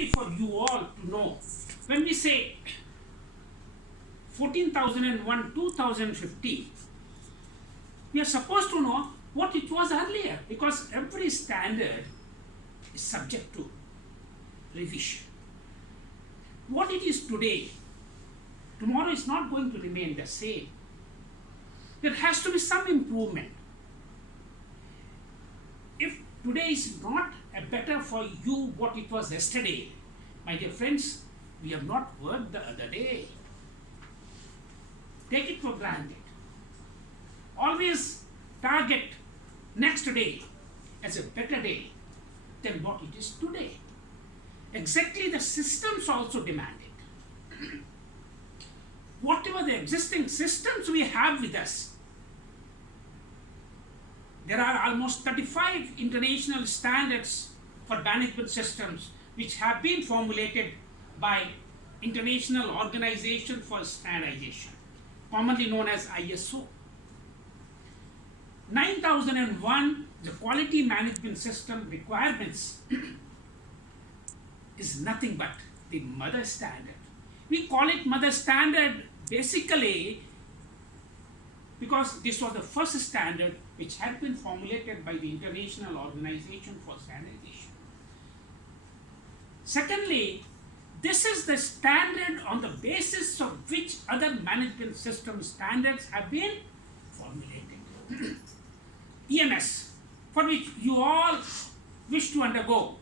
necessary for you all to know. When we say 14,001 2050, we are supposed to know what it was earlier, because every standard is subject to revision. What it is today, tomorrow is not going to remain the same. There has to be some improvement. If today is not a better for you what it was yesterday, my dear friends, we have not worked the other day. Take it for granted. Always target next day as a better day than what it is today. Exactly, the systems also demand it. Whatever the existing systems we have with us, there are almost 35 international standards for management systems which have been formulated by International Organization for Standardization, commonly known as ISO. 9001, the quality management system requirements, is nothing but the mother standard. We call it mother standard basically because this was the first standard which had been formulated by the International Organization for Standardization. Secondly, this is the standard on the basis of which other management system standards have been formulated. EMS, for which you all wish to undergo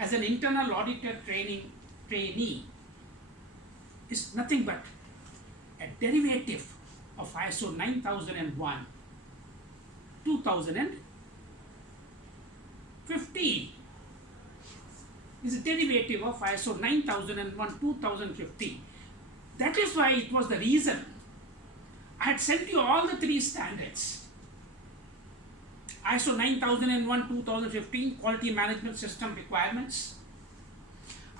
as an internal auditor trainee, is nothing but a derivative of ISO 9001 2015. Is a derivative of ISO 9001 2015. That is why it was the reason I had sent you all the three standards. ISO 9001 2015 quality management system requirements,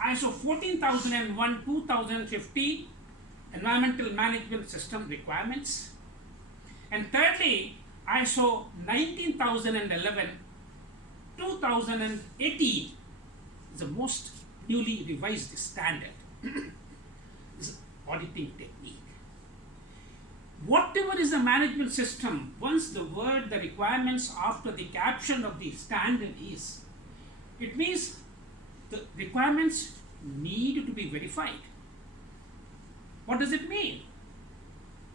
ISO 14001 2015 environmental management system requirements, and thirdly ISO 19011 2018 is the most newly revised standard. This auditing technique. Whatever is the management system, once the word, the requirements after the caption of the standard is, it means the requirements need to be verified. What does it mean?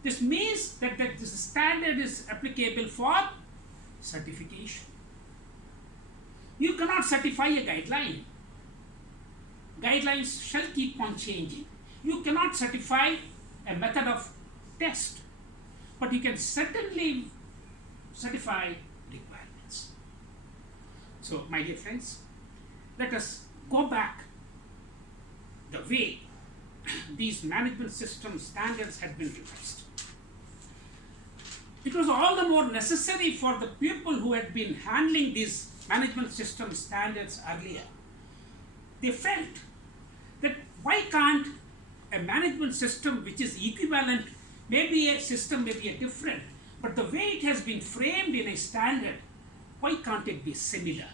This means that this standard is applicable for certification. You cannot certify a guideline. Guidelines shall keep on changing. You cannot certify a method of test, but you can certainly certify requirements. So, my dear friends, let us go back the way these management system standards had been revised. It was all the more necessary for the people who had been handling these management system standards earlier. They felt that why can't a management system which is equivalent, maybe a system may be a different, but the way it has been framed in a standard, why can't it be similar?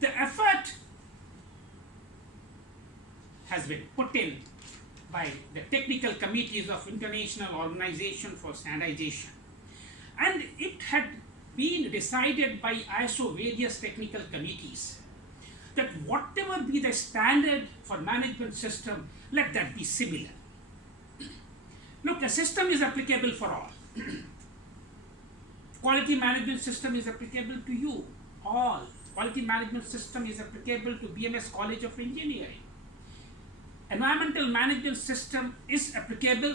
The effort has been put in by the technical committees of International Organization for Standardization, and it had been decided by ISO various technical committees that whatever be the standard for management system, let that be similar. Look, the system is applicable for all. Quality management system is applicable to you all. Quality management system is applicable to BMS College of Engineering. Environmental management system is applicable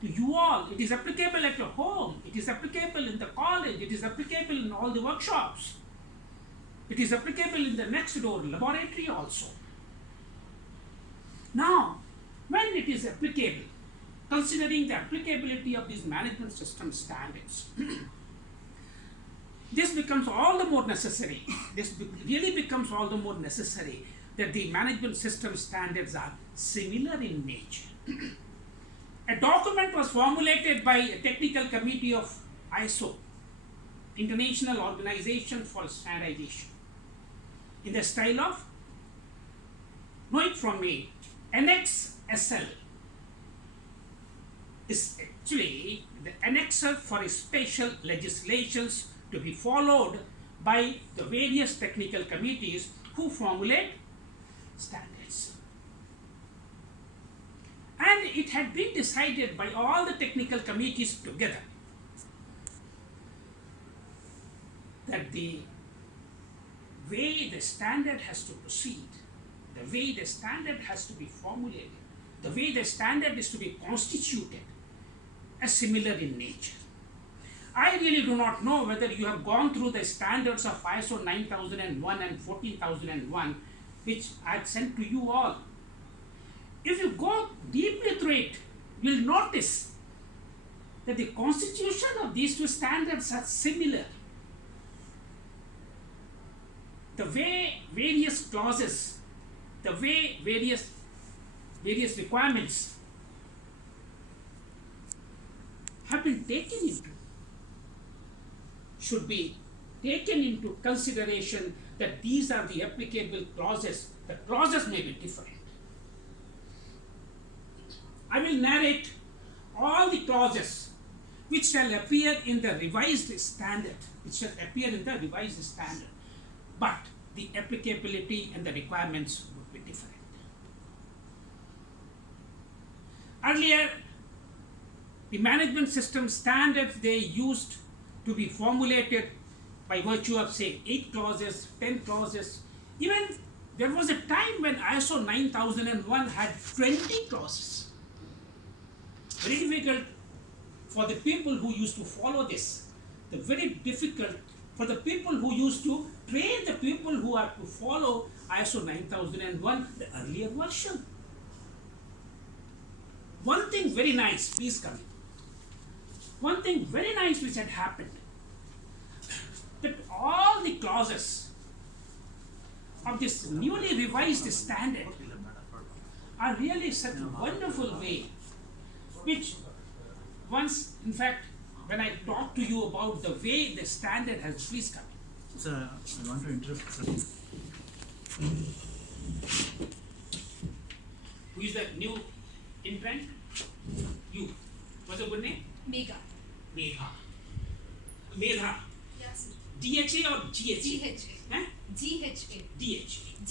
to you all. It is applicable at your home. It is applicable in the college. It is applicable in all the workshops. It is applicable in the next door laboratory also. Now, when it is applicable, considering the applicability of these management system standards, this becomes all the more necessary. This really becomes all the more necessary that the management system standards are similar in nature. A document was formulated by a technical committee of ISO, International Organization for Standardization, in the style of know it from me, NXSL is actually the annexer for special legislations to be followed by the various technical committees who formulate standards. And it had been decided by all the technical committees together that the way the standard has to proceed, the way the standard has to be formulated, the way the standard is to be constituted, are similar in nature. I really do not know whether you have gone through the standards of ISO 9001 and 14001, which I had sent to you all. If you go deeply through it, you will notice that the constitution of these two standards are similar. The way various clauses, the way various requirements have been taken into, should be taken into consideration that these are the applicable clauses. The clauses may be different. I will narrate all the clauses which shall appear in the revised standard, but the applicability and the requirements would be different. Earlier, the management system standards they used to be formulated by virtue of say 8 clauses, 10 clauses. Even there was a time when ISO 9001 had 20 clauses. Very difficult for the people who used to follow this. Very difficult for the people who used to train the people who are to follow ISO 9001, the earlier version. One thing very nice, please come in. One thing very nice which had happened, that all the clauses of this newly revised standard are really such a wonderful way, which once, in fact, when I talk to you about the way the standard has, please come in. Sir, I want to interrupt, sir. Who is the new imprint? You. What's your good name? Megha. Megha. Megha. Yes. DHA or GHA? GHA. Huh? GHA. DHA. G.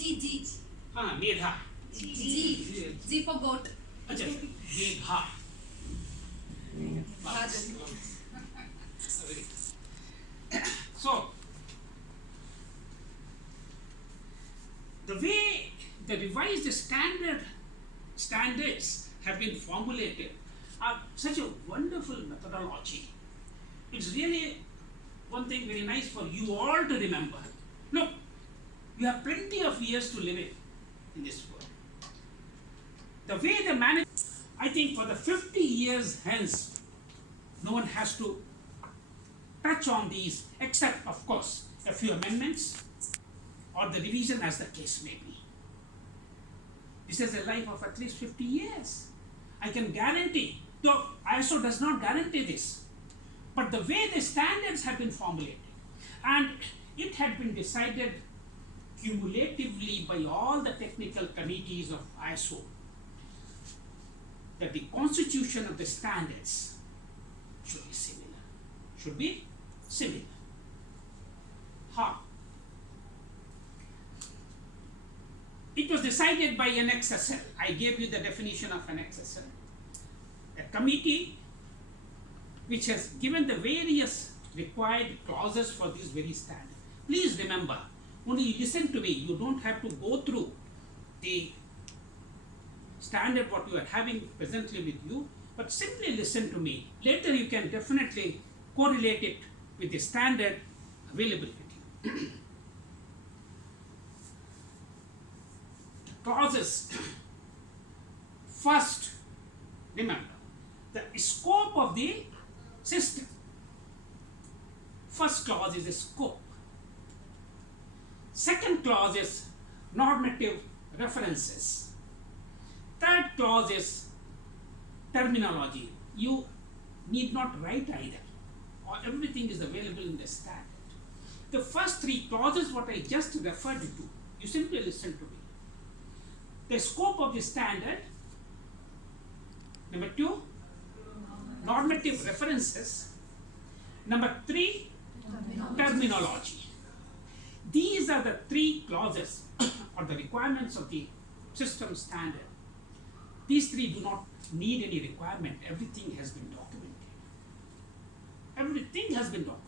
Megha. G for goat. Acha, Megha. Rajan. So, the way the revised standards have been formulated are such a wonderful methodology. It's really one thing very nice for you all to remember. Look, you have plenty of years to live in this world. The way the manage, I think for the 50 years hence, no one has to touch on these, except of course a few amendments or the revision as the case may be. This is a life of at least 50 years. I can guarantee, though ISO does not guarantee this, but the way the standards have been formulated, and it had been decided cumulatively by all the technical committees of ISO, that the constitution of the standards should be similar. Should be similar. How? It was decided by NXSL. I gave you the definition of NXSL. A committee which has given the various required clauses for this very standard. Please remember, only you listen to me. You don't have to go through the standard what you are having presently with you, but simply listen to me. Later you can definitely correlate it with the standard available with you. Clauses. First, remember, the scope of the system. First clause is the scope. Second clause is normative references. Third clause is terminology. You need not write either, or everything is available in the standard. The first three clauses what I just referred to, you simply listen to me. the scope of the standard. Number 2, normative references. Number 3, terminology. These are the 3 clauses or the requirements of the system standard. These 3 do not need any requirement. Everything has been documented. Everything has been documented.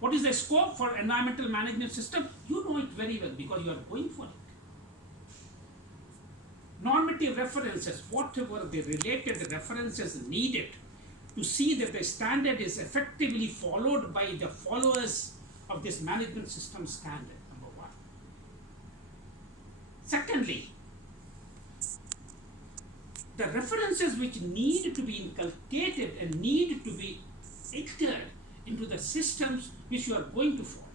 What is the scope for environmental management system? You know it very well because you are going for it. Normative references, whatever the related references needed to see that the standard is effectively followed by the followers of this management system standard, number 1. Secondly, the references which need to be inculcated and need to be entered into the systems which you are going to follow.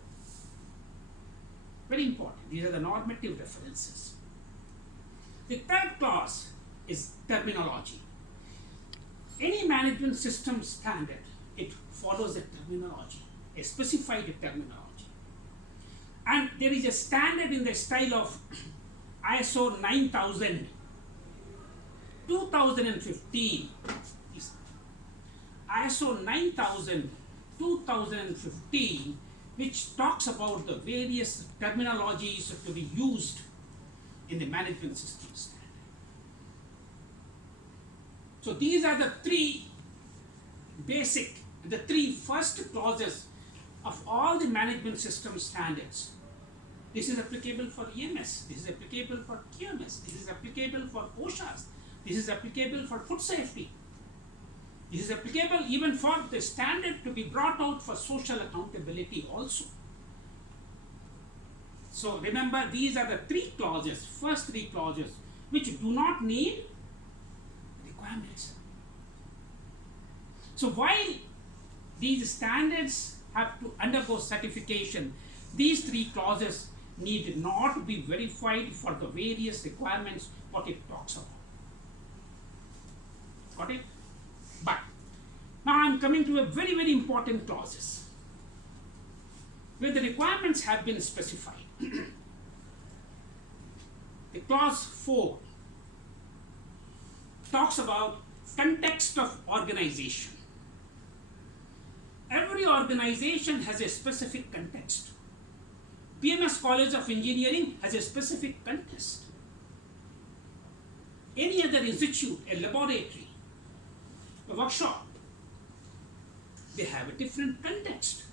Very important. These are the normative references. The third clause is terminology. Any management system standard, it follows a terminology, a specified terminology. And there is a standard in the style of ISO 9000, 2015. ISO 9000, 2015, which talks about the various terminologies to be used in the management system standard. So these are the 3 basic, the 3 first clauses of all the management system standards. This is applicable for EMS, this is applicable for QMS, this is applicable for OSHAs, this is applicable for food safety. This is applicable even for the standard to be brought out for social accountability also. So remember, these are the 3 clauses, first 3 clauses, which do not need requirements. So while these standards have to undergo certification, these 3 clauses need not be verified for the various requirements what it talks about. Got it? But now I am coming to a very, very important clauses where the requirements have been specified. The clause 4 talks about context of organization. Every organization has a specific context. BMS College of Engineering has a specific context. Any other institute, a laboratory, a workshop, they have a different context.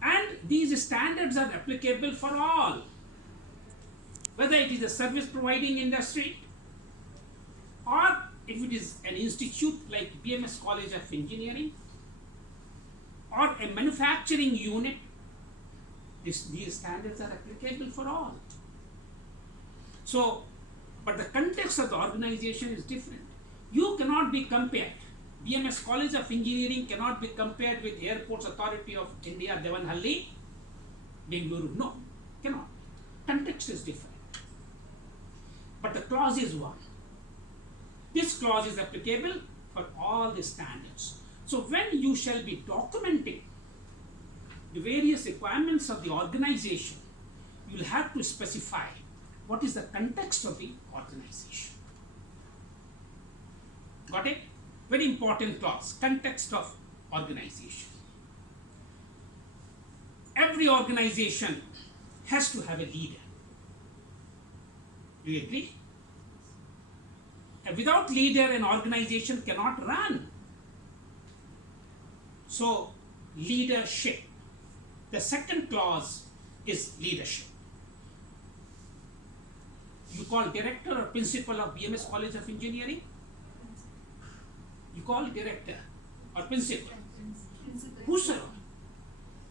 And these standards are applicable for all. Whether it is a service providing industry or if it is an institute like BMS College of Engineering or a manufacturing unit, these standards are applicable for all. So, but the context of the organization is different. You cannot be compared. BMS College of Engineering cannot be compared with Airports Authority of India, Devanhalli, Bengaluru. No, cannot. Context is different. But the clause is one. This clause is applicable for all the standards. So when you shall be documenting the various requirements of the organization, you will have to specify what is the context of the organization. Got it? Very important clause, context of organization. Every organization has to have a leader. Do you agree? And without leader, an organization cannot run. So, leadership. The second clause is leadership. You call director or principal of BMS College of Engineering? You call director or principal. Whosoever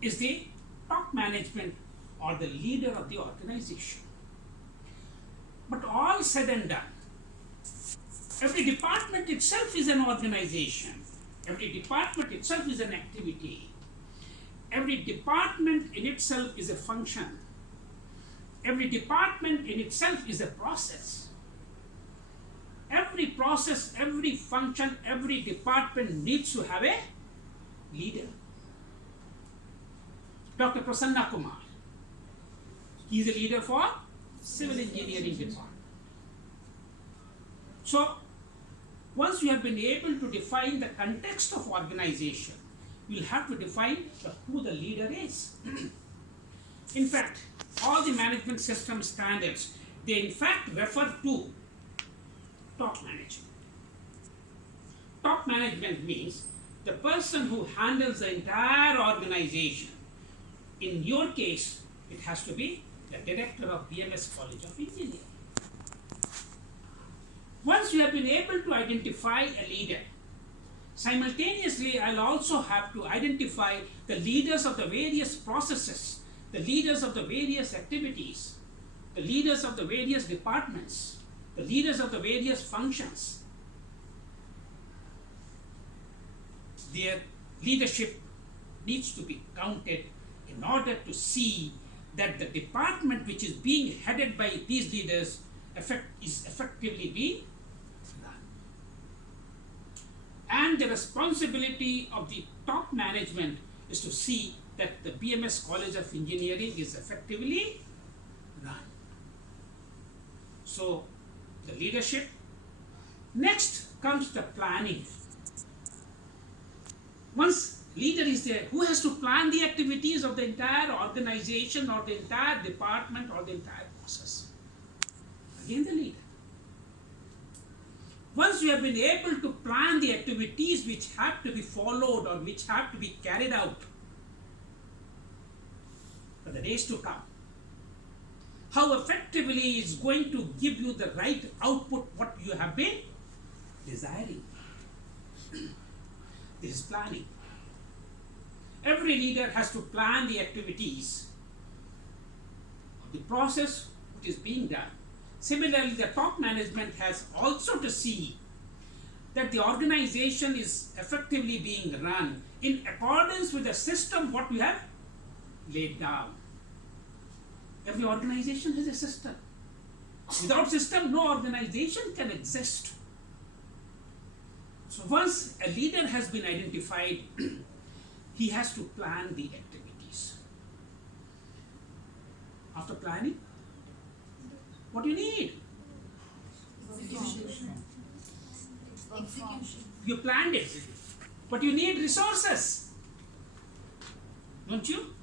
is the top management or the leader of the organization. But all said and done, every department itself is an organization. Every department itself is an activity. Every department in itself is a function. Every department in itself is a process. Every process, every function, every department needs to have a leader. Dr. Prasanna Kumar, he is a leader for civil engineering department. So, once you have been able to define the context of organization, you will have to define who the leader is. In fact, all the management system standards, they in fact refer to top management. Top management means the person who handles the entire organization. In your case, it has to be the director of BMS College of Engineering. Once you have been able to identify a leader, simultaneously I'll also have to identify the leaders of the various processes, the leaders of the various activities, the leaders of the various departments, the leaders of the various functions. Their leadership needs to be counted in order to see that the department which is being headed by these leaders is effectively being run. And the responsibility of the top management is to see that the BMS College of Engineering is effectively run. So, the leadership. Next comes the planning. Once leader is there, who has to plan the activities of the entire organization or the entire department or the entire process? Again, the leader. Once you have been able to plan the activities which have to be followed or which have to be carried out for the days to come, how effectively is going to give you the right output what you have been desiring. This is planning. Every leader has to plan the activities of the process which is being done. Similarly, the top management has also to see that the organization is effectively being run in accordance with the system what we have laid down. Every organization has a system. Without system, no organization can exist. So once a leader has been identified, he has to plan the activities. After planning, what do you need? Execution. You planned it, but you need resources, don't you?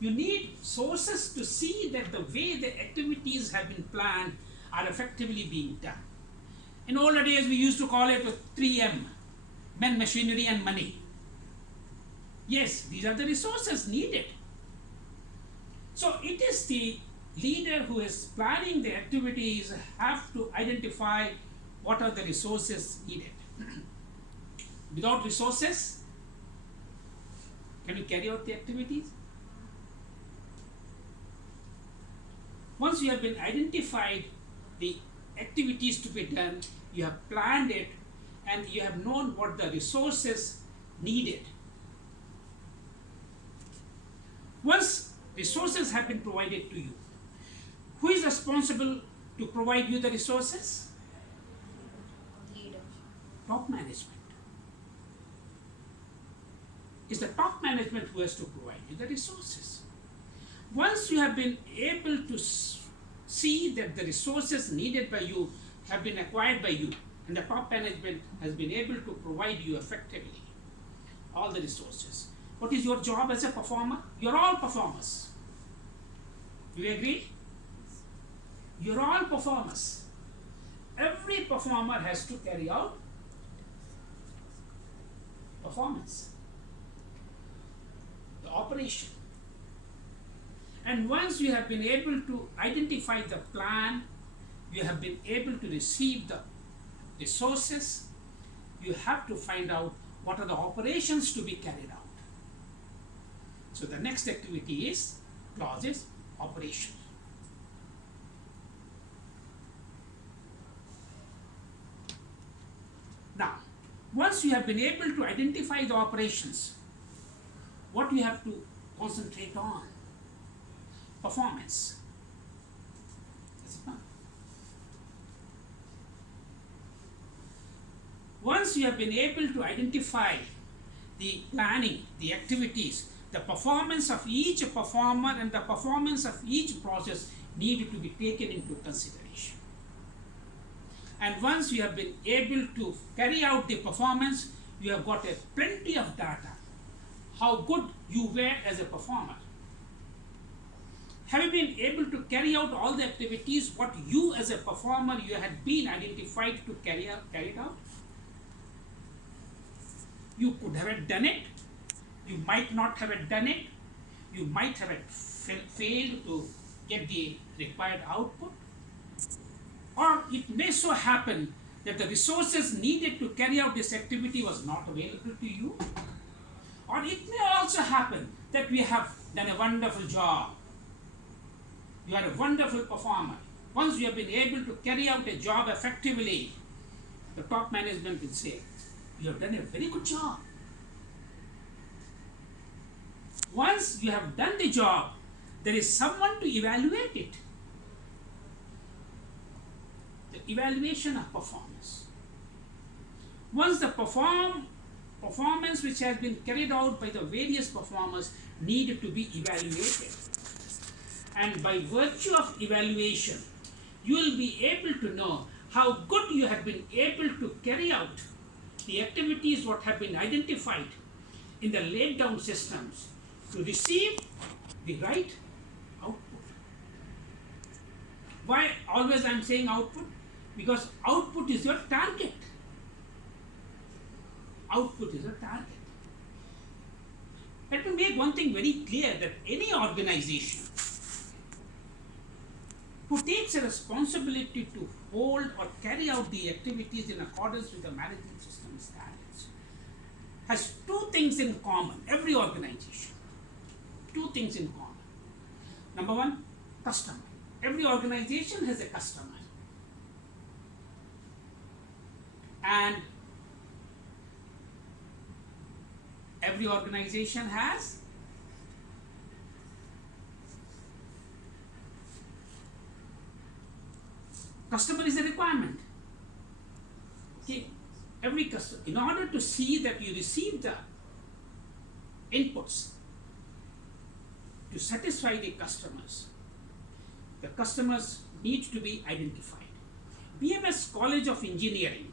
You need sources to see that the way the activities have been planned are effectively being done. In older days, we used to call it 3M, men, machinery and money. Yes, these are the resources needed. So it is the leader who is planning the activities have to identify what are the resources needed. Without resources, can you carry out the activities? Once you have been identified the activities to be done, you have planned it, and you have known what the resources needed. Once resources have been provided to you, who is responsible to provide you the resources? Leader. Top management. It's the top management who has to provide you the resources. Once you have been able to see that the resources needed by you have been acquired by you, and the top management has been able to provide you effectively all the resources, what is your job as a performer? You're all performers. Do you agree? You're all performers. Every performer has to carry out performance, the operation. And once you have been able to identify the plan, you have been able to receive the resources, you have to find out what are the operations to be carried out. So the next activity is clauses operation. Now, once you have been able to identify the operations, what you have to concentrate on? Performance. That's it now. Once you have been able to identify the planning, the activities, the performance of each performer and the performance of each process need to be taken into consideration. And once you have been able to carry out the performance, you have got a plenty of data how good you were as a performer. Have you been able to carry out all the activities what you as a performer you had been identified to carry it out? You could have done it, you might not have done it, you might have failed to get the required output, or it may so happen that the resources needed to carry out this activity was not available to you, or it may also happen that we have done a wonderful job. You are a wonderful performer. Once you have been able to carry out a job effectively, the top management will say, you have done a very good job. Once you have done the job, there is someone to evaluate it. The evaluation of performance. Once the performance which has been carried out by the various performers need to be evaluated. And by virtue of evaluation, you will be able to know how good you have been able to carry out the activities what have been identified in the laid down systems to receive the right output. Why always I am saying output? Because output is your target. Output is a target. Let me make one thing very clear, that any organization who takes a responsibility to hold or carry out the activities in accordance with the management system standards has two things in common, every organization. Two things in common. Number one, customer. Every organization has a customer. And every organization has customer is a requirement. Okay, every customer, in order to see that you receive the inputs to satisfy the customers need to be identified. BMS College of Engineering,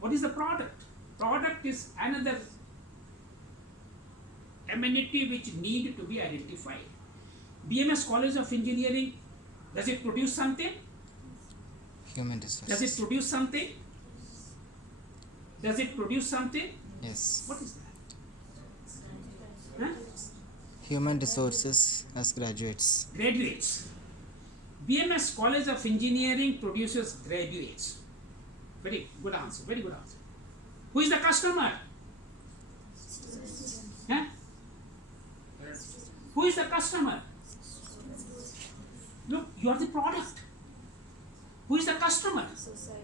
what is the product? Product is another amenity which need to be identified. BMS College of Engineering, does it produce something? Human resources. Does it produce something? Does it produce something? Yes. What is that? Huh? Human resources as graduates. Graduates. BMS College of Engineering produces graduates. Very good answer, very good answer. Who is the customer? Huh? Who is the customer? Look, you are the product. Who is the customer? Society.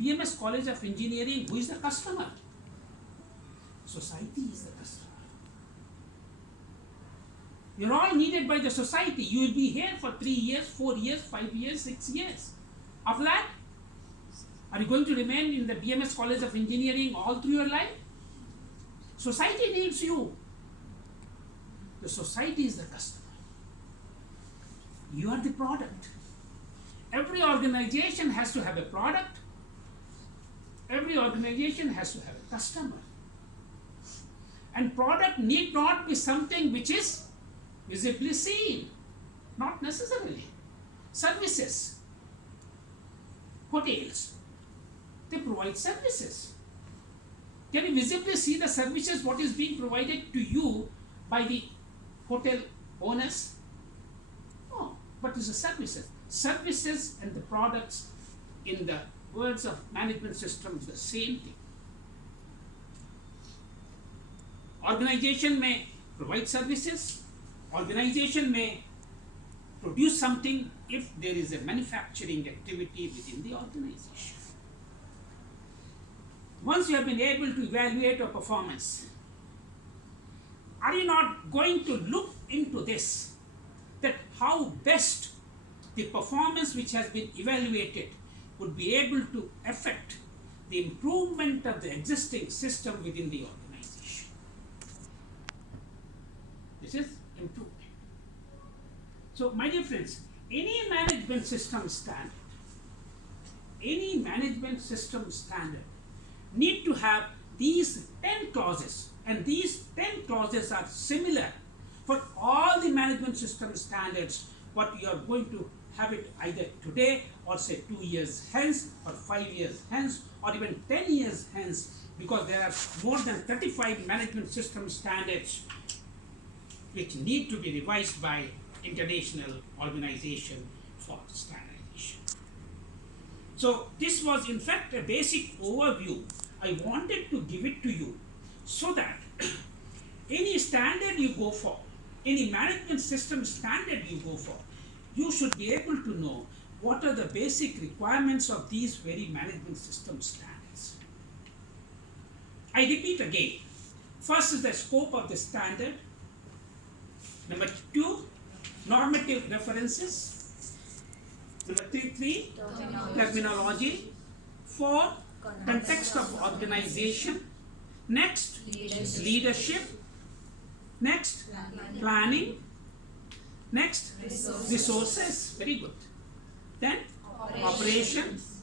BMS College of Engineering, who is the customer? Society is the customer. You are all needed by the society. You will be here for 3 years, 4 years, 5 years, 6 years. After that, are you going to remain in the BMS College of Engineering all through your life? Society needs you. The society is the customer. You are the product. Every organization has to have a product. Every organization has to have a customer. And product need not be something which is visibly seen. Not necessarily. Services. Hotels. They provide services. Can you visibly see the services what is being provided to you by the hotel owners? No, but it's the services. Services and the products, in the words of management systems, the same thing. Organization may provide services. Organization may produce something if there is a manufacturing activity within the organization. Once you have been able to evaluate your performance, are you not going to look into this, that how best the performance which has been evaluated would be able to affect the improvement of the existing system within the organization? This is improvement. So, my dear friends, any management system standard need to have these 10 clauses, and these 10 clauses are similar for all the management system standards what you are going to have it either today or say 2 years hence or 5 years hence or even 10 years hence, because there are more than 35 management system standards which need to be revised by international organization for standardization. So this was in fact a basic overview. I wanted to give it to you so that any standard you go for, any management system standard you go for, you should be able to know what are the basic requirements of these very management system standards. I repeat again, first is the scope of the standard. Number 2, normative references. Number 3, terminology. 4, context of organization. Next, leadership. Next, planning. Next, resources. Very good. Then, operations.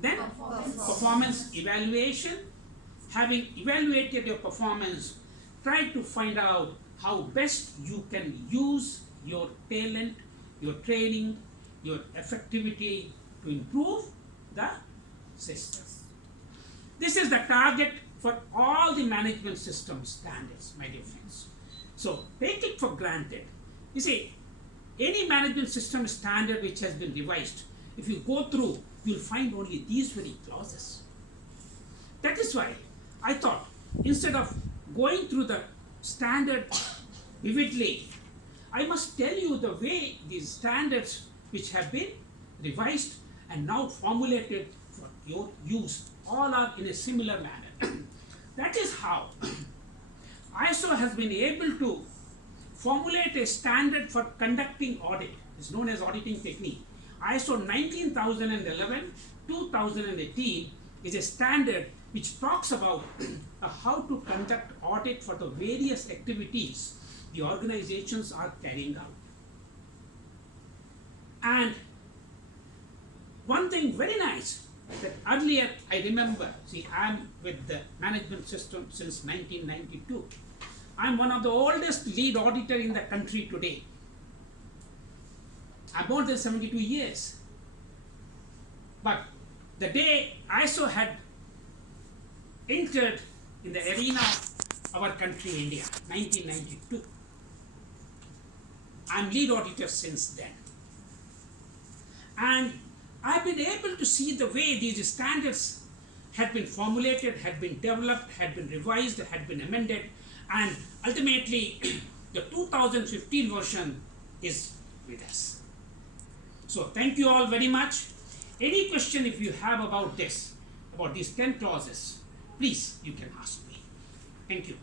Then, performance evaluation. Having evaluated your performance, try to find out how best you can use your talent, your training, your effectivity to improve the system. This is the target for all the management system standards, my dear friends. So take it for granted. You see, any management system standard which has been revised, if you go through, you'll find only these very clauses. That is why I thought, instead of going through the standard vividly, I must tell you the way these standards which have been revised and now formulated for your use, all are in a similar manner. That is how ISO has been able to formulate a standard for conducting audit. It's known as auditing technique. ISO 19011 2018 is a standard which talks about how to conduct audit for the various activities the organizations are carrying out. And one thing very nice that earlier I remember, see, I'm with the management system since 1992. I'm one of the oldest lead auditor in the country today. I'm more than 72 years. But the day ISO had entered in the arena of our country, India, 1992. I'm lead auditor since then. And I've been able to see the way these standards had been formulated, had been developed, had been revised, had been amended, and ultimately the 2015 version is with us. So thank you all very much. Any question if you have about this, about these 10 clauses, please you can ask me. Thank you.